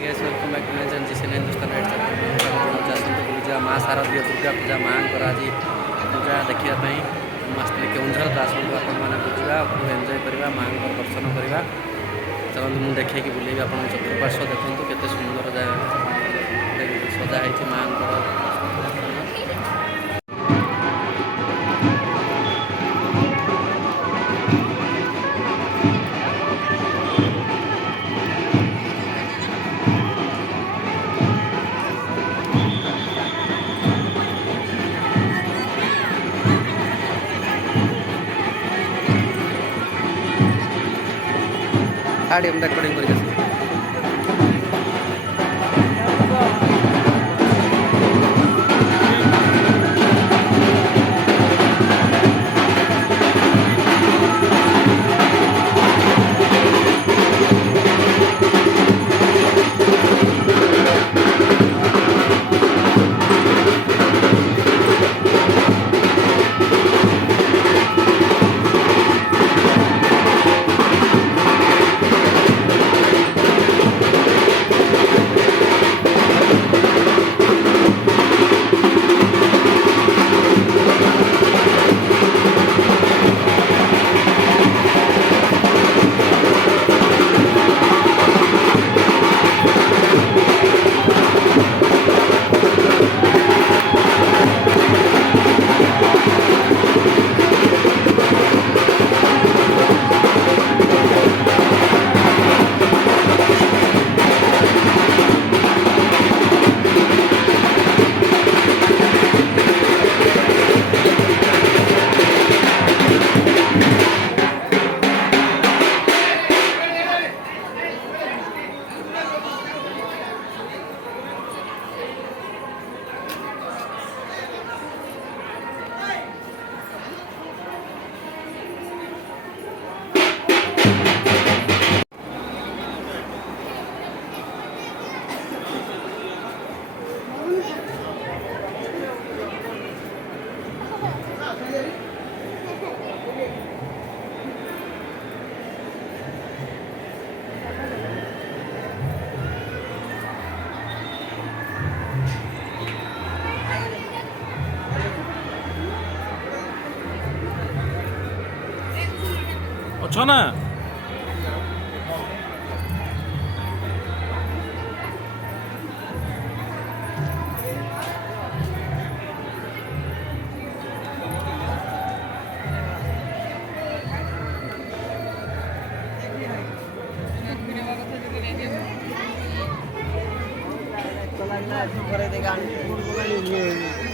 guys, welcome back to my channel GCN Hindustan पूजा माँ शारदीय दुर्गा पूजा माँ आज पूजा देखापी आसते केउझर तो आसतु आपने बुझा एंजय करवा माँ दर्शन करवा चलते मुझे देखी बुलेबी आप चतुर्पार्श्व देखूँ केते सुंदर सजा माँ आड़ी हम रेकर्डिंग कर ଅଛ ନା Kalau nak, kau ada tekan, kau boleh ni.